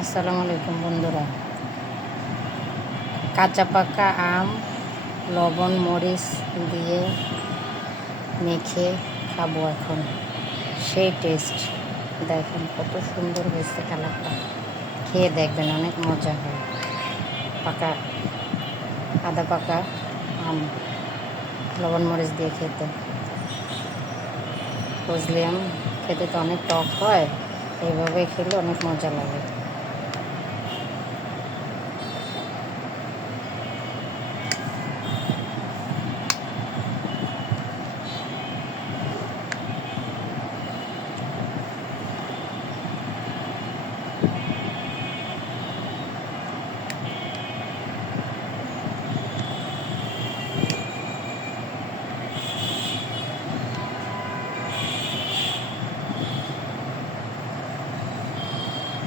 আসসালামু আলাইকুম বন্ধুরা। কাঁচা পাকা আম লবণ মরিচ দিয়ে মেখে খাবো এখন। সেই টেস্ট দেখেন কত সুন্দর হয়েছে কালারটা। খেয়ে দেখবেন, অনেক মজা হয়। পাকা আদা পাকা আম লবণ মরিচ দিয়ে খেতে, ফজলি আম খেতে তো অনেক টক হয়, এইভাবে খেলে অনেক মজা লাগে।